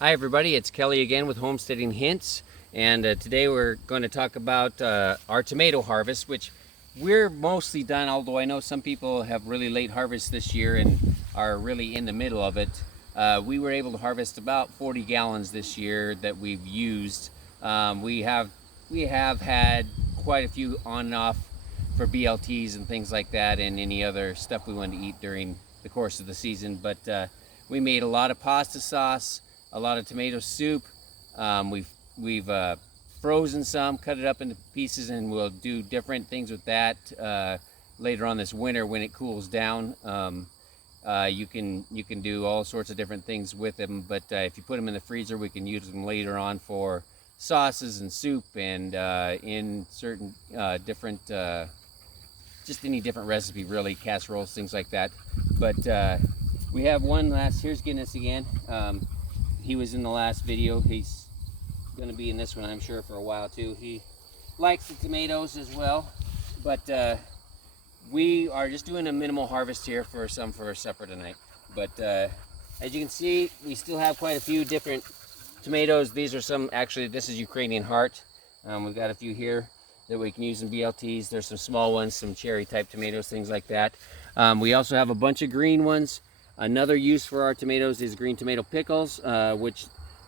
Hi everybody, it's Kelly again with Homesteading Hints, and today we're going to talk about our tomato harvest, which we're mostly done, although I know some people have really late harvest this year and are really in the middle of it. We were able to harvest about 40 gallons this year that we've used. We have had quite a few on and off for BLTs and things like that, and any other stuff we wanted to eat during the course of the season. But we made a lot of pasta sauce, a lot of tomato soup. We've frozen some, cut it up into pieces, and we'll do different things with that later on this winter when it cools down. You can do all sorts of different things with them, but if you put them in the freezer, we can use them later on for sauces and soup, and in certain different just any different recipe, really, casseroles, things like that. But we have one last. Here's Guinness again. He was in the last video. He's going to be in this one, I'm sure, for a while too. He likes the tomatoes as well, but we are just doing a minimal harvest here for supper tonight. But as you can see, we still have quite a few different tomatoes. These are some, actually, this is Ukrainian heart. We've got a few here that we can use in BLTs. There's some small ones, some cherry type tomatoes, things like that. We also have a bunch of green ones. Another use for our tomatoes is green tomato pickles, which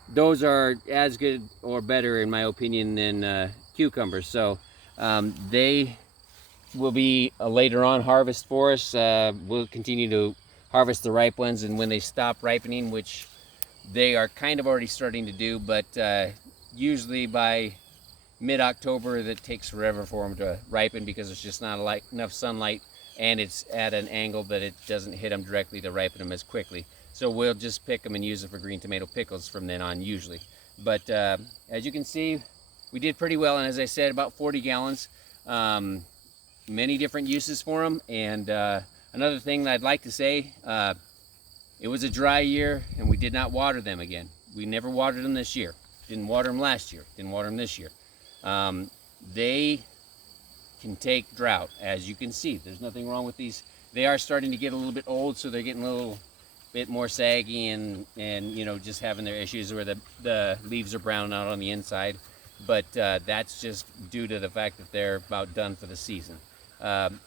those are as good or better, in my opinion, than cucumbers. So they will be a later on harvest for us. We'll continue to harvest the ripe ones, and when they stop ripening, which they are kind of already starting to do, but usually by mid-October, that takes forever for them to ripen because there's just not enough sunlight, and it's at an angle that it doesn't hit them directly to ripen them as quickly. So we'll just pick them and use them for green tomato pickles from then on usually. But as you can see, we did pretty well, and as I said, about 40 gallons. Many different uses for them. And another thing that I'd like to say, it was a dry year and we did not water them again. We never watered them this year. Didn't water them last year. Didn't water them this year. They can take drought, as you can see. There's nothing wrong with these. They are starting to get a little bit old, so they're getting a little bit more saggy and you know, just having their issues where the leaves are browning out on the inside. But that's just due to the fact that they're about done for the season.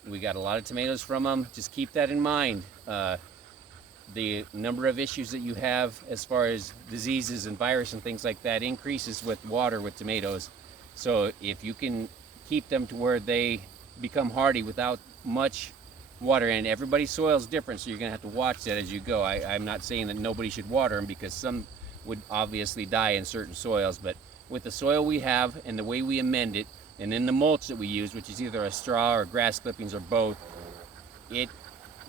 We got a lot of tomatoes from them. Just keep that in mind. The number of issues that you have as far as diseases and virus and things like that increases with water with tomatoes. So if you can keep them to where they become hardy without much water, and everybody's soil is different, so you're going to have to watch that as you go. I'm not saying that nobody should water them, because some would obviously die in certain soils, but with the soil we have and the way we amend it, and then the mulch that we use, which is either a straw or grass clippings or both, it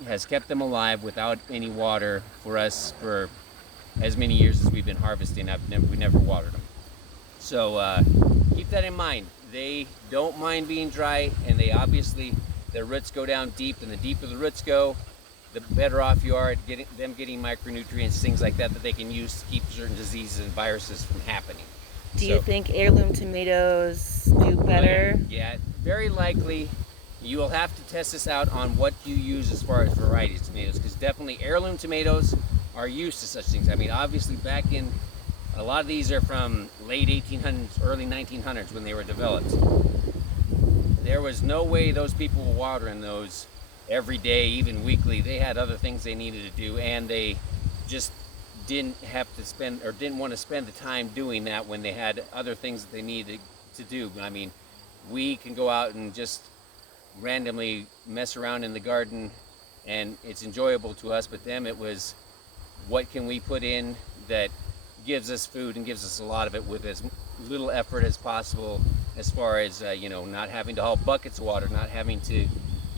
has kept them alive without any water for us for as many years as we've been harvesting. We never watered them. So keep that in mind. They don't mind being dry, and they obviously, their roots go down deep, and the deeper the roots go, the better off you are at getting micronutrients, things like that they can use to keep certain diseases and viruses from happening. Do you think heirloom tomatoes do better? Yeah, very likely. You will have to test this out on what you use as far as varieties of tomatoes, because definitely heirloom tomatoes are used to such things. I mean, obviously back in, a lot of these are from late 1800s, early 1900s when they were developed. There was no way those people were watering those every day, even weekly. They had other things they needed to do, and they just didn't have to spend, or didn't want to spend the time doing that when they had other things that they needed to do. I mean, we can go out and just randomly mess around in the garden, and it's enjoyable to us, but them, it was, what can we put in that gives us food and gives us a lot of it with as little effort as possible, as far as you know, not having to haul buckets of water, not having to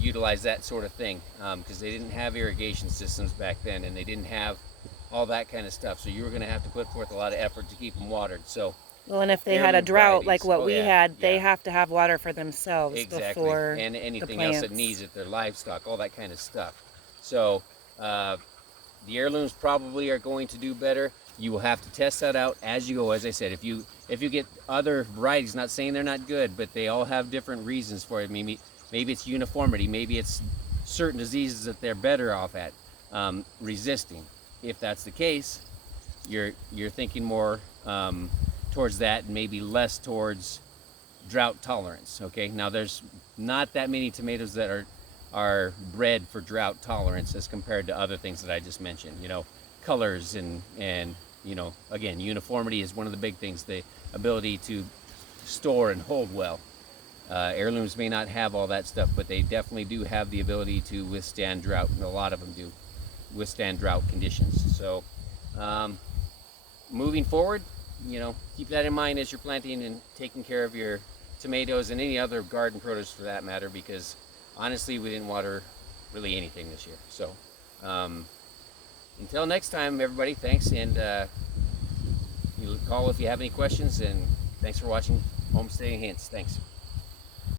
utilize that sort of thing, because they didn't have irrigation systems back then, and they didn't have all that kind of stuff, so you were going to have to put forth a lot of effort to keep them watered. So Well, and if they had a drought like what we had, they have to have water for themselves before and anything the else plants. that needs it, their livestock, all that kind of stuff. So the heirlooms probably are going to do better. You will have to test that out as you go. As I said, if you get other varieties, not saying they're not good, but they all have different reasons for it. Maybe it's uniformity, maybe it's certain diseases that they're better off at resisting. If that's the case, you're thinking more towards that, and maybe less towards drought tolerance. Okay, now there's not that many tomatoes that are bred for drought tolerance as compared to other things that I just mentioned. You know, colors and you know, again, uniformity is one of the big things. The ability to store and hold well. Heirlooms may not have all that stuff, but they definitely do have the ability to withstand drought, and a lot of them do withstand drought conditions. So moving forward, you know, keep that in mind as you're planting and taking care of your tomatoes and any other garden produce for that matter, because honestly we didn't water really anything this year. So until next time, everybody, thanks, and you call if you have any questions, and thanks for watching Homesteading Hints. Thanks.